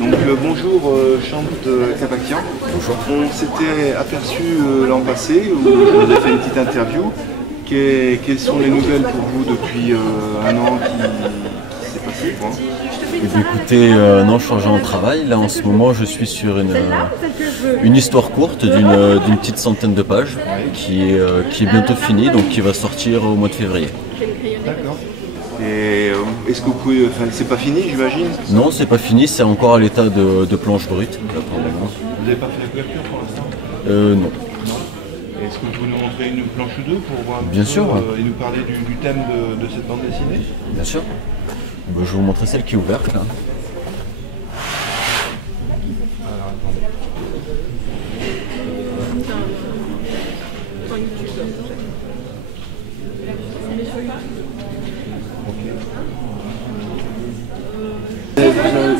Donc bonjour Chante Kabakian. Bonjour. On s'était aperçu l'an passé où vous avez fait une petite interview. Quelles sont les nouvelles pour vous depuis un an qui s'est passé quoi? Eh bien, écoutez, non, je suis en travail. Là, en ce moment, je suis sur une histoire courte d'une petite centaine de pages qui est bientôt finie, donc qui va sortir au mois de février. D'accord. Et est-ce que vous pouvez... Enfin, c'est pas fini, j'imagine? Non, c'est pas fini, c'est encore à l'état de planche brute. Là, pour le moment. Vous n'avez pas fait la couverture pour l'instant? Non. Est-ce que vous pouvez nous montrer une planche ou deux pour voir un Bien peu, sûr. Et nous parler du thème de cette bande dessinée? Bien sûr. Je vais vous montrer celle qui est ouverte là. Alors, attendez.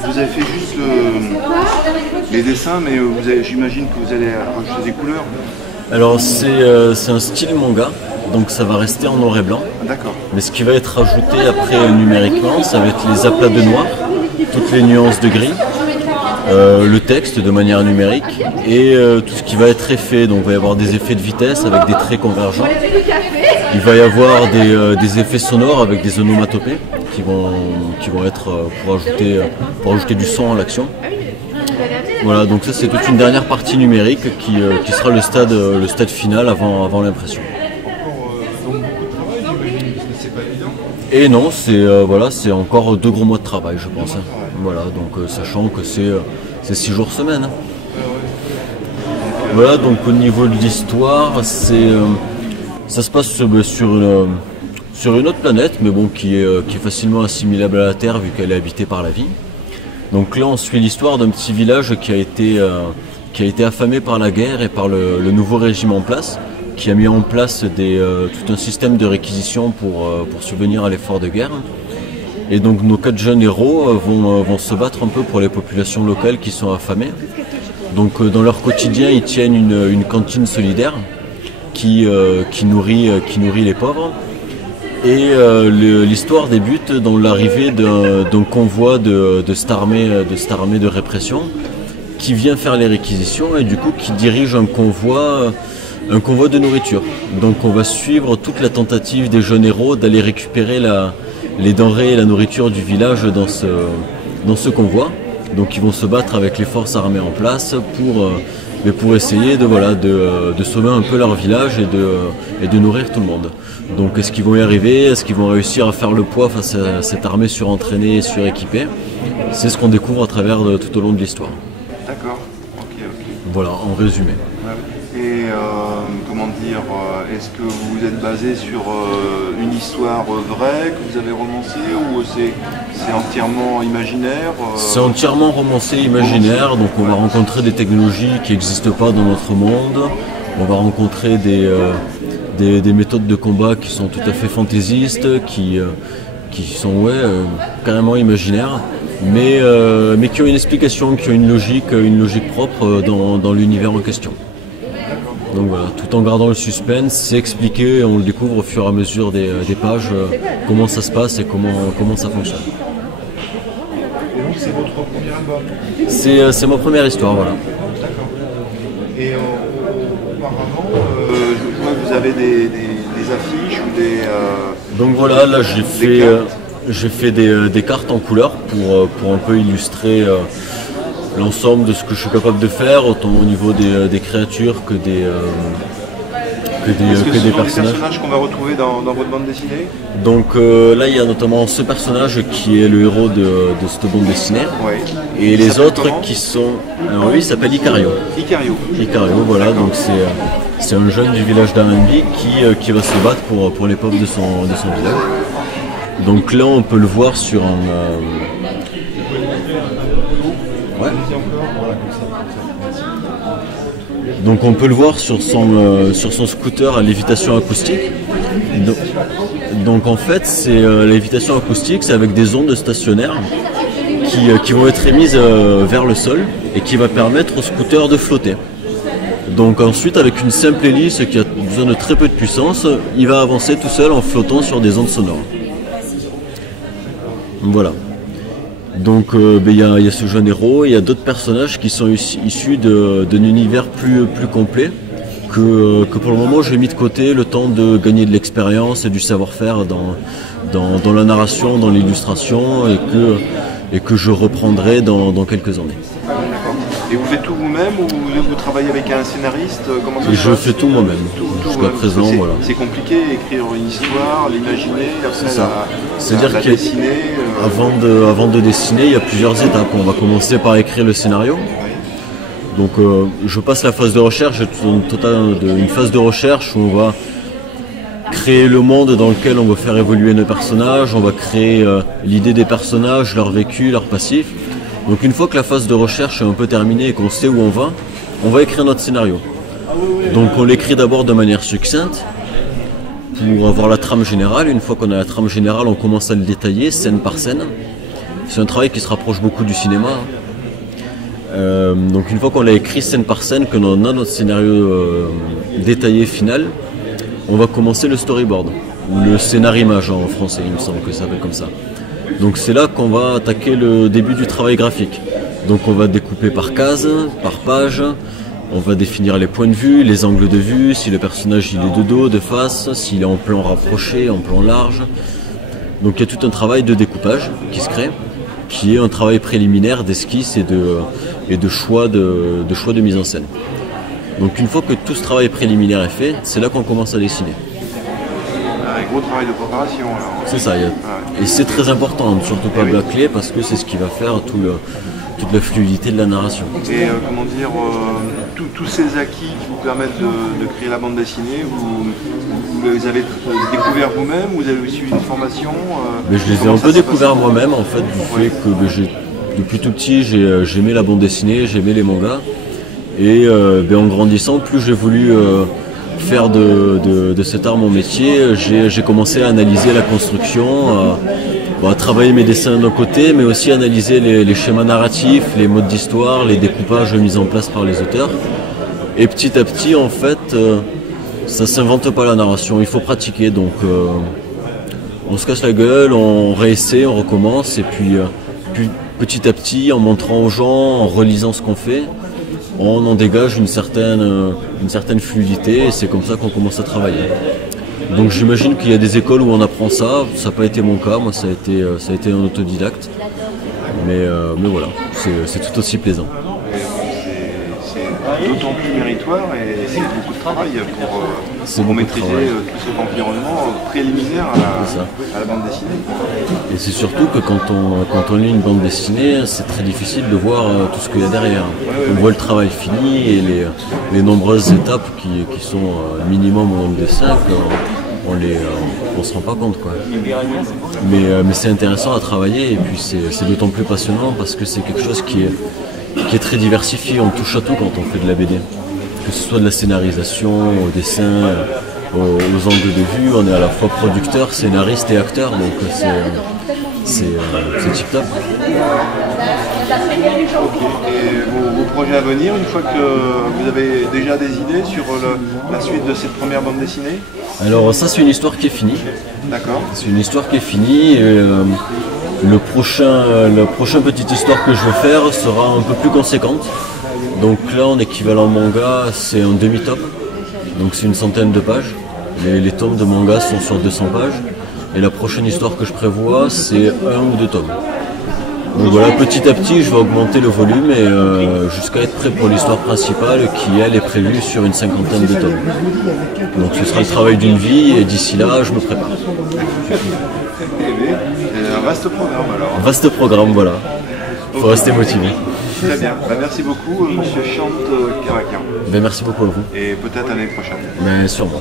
Vous avez fait juste les dessins, mais j'imagine que vous allez rajouter des couleurs. Alors c'est un style manga, donc ça va rester en noir et blanc. D'accord. Mais ce qui va être rajouté après numériquement, ça va être les aplats de noir, toutes les nuances de gris, le texte de manière numérique et tout ce qui va être effet. Donc il va y avoir des effets de vitesse avec des traits convergents. Il va y avoir des effets sonores avec des onomatopées qui vont être pour ajouter du son à l'action. Voilà, donc ça c'est toute une dernière partie numérique qui sera le stade final avant l'impression. Et non, c'est encore 2 gros mois de travail, je pense. Voilà, donc sachant que c'est 6 jours semaine. Voilà, donc au niveau de l'histoire, ça se passe sur une autre planète, mais bon, qui est facilement assimilable à la Terre vu qu'elle est habitée par la vie. Donc là, on suit l'histoire d'un petit village qui a été affamé par la guerre et par le nouveau régime en place, qui a mis en place tout un système de réquisition pour subvenir à l'effort de guerre. Et donc nos 4 jeunes héros vont se battre un peu pour les populations locales qui sont affamées. Donc dans leur quotidien, ils tiennent une cantine solidaire qui nourrit les pauvres. Et l'histoire débute dans l'arrivée d'un convoi de cette armée de répression qui vient faire les réquisitions et du coup qui dirige un convoi de nourriture. Donc on va suivre toute la tentative des jeunes héros d'aller récupérer les denrées et la nourriture du village dans ce convoi. Donc ils vont se battre avec les forces armées en place pour essayer de sauver un peu leur village et de nourrir tout le monde. Donc est-ce qu'ils vont y arriver? Est-ce qu'ils vont réussir à faire le poids face à cette armée surentraînée et suréquipée? C'est ce qu'on découvre à travers tout au long de l'histoire. D'accord, ok. Voilà, en résumé. Et comment dire, est-ce que vous êtes basé sur une histoire vraie que vous avez romancée ou c'est entièrement imaginaire? C'est entièrement romancé, imaginaire, donc on va rencontrer des technologies qui n'existent pas dans notre monde, on va rencontrer des méthodes de combat qui sont tout à fait fantaisistes, qui sont carrément imaginaires, mais qui ont une explication, qui ont une logique propre dans l'univers en question. Donc voilà, tout en gardant le suspense, c'est expliqué, on le découvre au fur et à mesure des pages, comment ça se passe et comment ça fonctionne. Et donc c'est votre premier album? C'est ma première histoire, voilà. D'accord. Et auparavant, je vois que vous avez des affiches ou des... Donc voilà, là j'ai fait des cartes en couleur pour un peu illustrer l'ensemble de ce que je suis capable de faire, autant au niveau des créatures que des personnages. Des personnages qu'on va retrouver dans votre bande dessinée? Donc là il y a notamment ce personnage qui est le héros de cette bande dessinée. Ouais. Et les autres qui sont... Alors lui il s'appelle Icario. Icario, voilà, donc c'est un jeune du village d'Arambi qui va se battre pour les pauvres de son village. Donc là on peut le voir sur un... Ouais. Donc on peut le voir sur son scooter à lévitation acoustique. Donc en fait c'est lévitation acoustique, c'est avec des ondes stationnaires qui vont être émises vers le sol et qui va permettre au scooter de flotter. Donc ensuite avec une simple hélice qui a besoin de très peu de puissance, il va avancer tout seul en flottant sur des ondes sonores. Voilà. Donc il y a ce jeune héros, il y a d'autres personnages qui sont issus d'un univers plus complet que pour le moment j'ai mis de côté le temps de gagner de l'expérience et du savoir-faire dans la narration, dans l'illustration et que je reprendrai dans quelques années. Et vous faites tout vous-même ou vous travaillez avec un scénariste? Comment ça se Je passe? fais tout moi-même, jusqu'à présent. Voilà. C'est compliqué, écrire une histoire, l'imaginer, C'est-à-dire la dessiner. Avant de dessiner, il y a plusieurs étapes. On va commencer par écrire le scénario. Donc je passe la phase de recherche, une phase de recherche où on va créer le monde dans lequel on va faire évoluer nos personnages, on va créer l'idée des personnages, leur vécu, leur passif. Donc une fois que la phase de recherche est un peu terminée et qu'on sait où on va écrire notre scénario. Donc on l'écrit d'abord de manière succincte pour avoir la trame générale. Une fois qu'on a la trame générale, on commence à le détailler scène par scène. C'est un travail qui se rapproche beaucoup du cinéma. Donc une fois qu'on l'a écrit scène par scène, que l'on a notre scénario détaillé final, on va commencer le storyboard, ou le scénar-image en français, il me semble que ça s'appelle comme ça. Donc c'est là qu'on va attaquer le début du travail graphique. Donc on va découper par case, par page, on va définir les points de vue, les angles de vue, si le personnage il est de dos, de face, s'il est en plan rapproché, en plan large. Donc il y a tout un travail de découpage qui se crée, qui est un travail préliminaire d'esquisse et de choix de mise en scène. Donc une fois que tout ce travail préliminaire est fait, c'est là qu'on commence à dessiner. Un gros travail de préparation alors. C'est ça, et c'est très important, surtout pas bâcler, parce que c'est ce qui va faire toute la fluidité de la narration. Et comment dire, tous ces acquis qui vous permettent de créer la bande dessinée, vous les avez découverts vous-même, vous avez suivi une formation Mais je les ai un peu découverts moi-même en fait, du fait que depuis tout petit j'aimais la bande dessinée, j'aimais les mangas. Et en grandissant, plus j'ai voulu faire de cet art mon métier, j'ai commencé à analyser la construction, à travailler mes dessins d'un côté, mais aussi analyser les schémas narratifs, les modes d'histoire, les découpages mis en place par les auteurs. Et petit à petit, en fait, ça s'invente pas la narration, il faut pratiquer. Donc on se casse la gueule, on réessaie, on recommence, et puis petit à petit, en montrant aux gens, en relisant ce qu'on fait, on en dégage une certaine fluidité, et c'est comme ça qu'on commence à travailler. Donc j'imagine qu'il y a des écoles où on apprend ça, ça n'a pas été mon cas, moi ça a été un autodidacte, mais voilà, c'est tout aussi plaisant. C'est d'autant plus méritoire et c'est beaucoup de travail pour maîtriser tout cet environnement préliminaire à la bande dessinée. Et c'est surtout que quand on lit une bande dessinée, c'est très difficile de voir tout ce qu'il y a derrière. On voit le travail fini et les nombreuses étapes qui sont minimum en nombre de 5, on se rend pas compte, quoi. Mais c'est intéressant à travailler, et puis c'est d'autant plus passionnant parce que c'est quelque chose qui est très diversifié. On touche à tout quand on fait de la BD, que ce soit de la scénarisation, au dessin, aux angles de vue. On est à la fois producteur, scénariste et acteur, donc c'est tip top. Et vos projets à venir, une fois que vous avez déjà des idées sur la suite de cette première bande dessinée? Alors ça, c'est une histoire qui est finie. D'accord. C'est une histoire qui est finie. Et, la prochaine petite histoire que je vais faire sera un peu plus conséquente. Donc là, en équivalent manga, c'est un demi-tome. Donc c'est une centaine de pages. Les tomes de manga sont sur 200 pages. Et la prochaine histoire que je prévois, c'est 1 ou 2 tomes. Donc voilà, petit à petit, je vais augmenter le volume et jusqu'à être prêt pour l'histoire principale qui, elle, est prévue sur une cinquantaine de tomes. Donc ce sera le travail d'une vie et d'ici là, je me prépare. Un vaste programme alors. Un vaste programme, voilà. Il faut rester motivé. Très bien. Merci beaucoup, monsieur Chante Caracan. Merci beaucoup à vous. Et peut-être à l'année prochaine. Sûrement.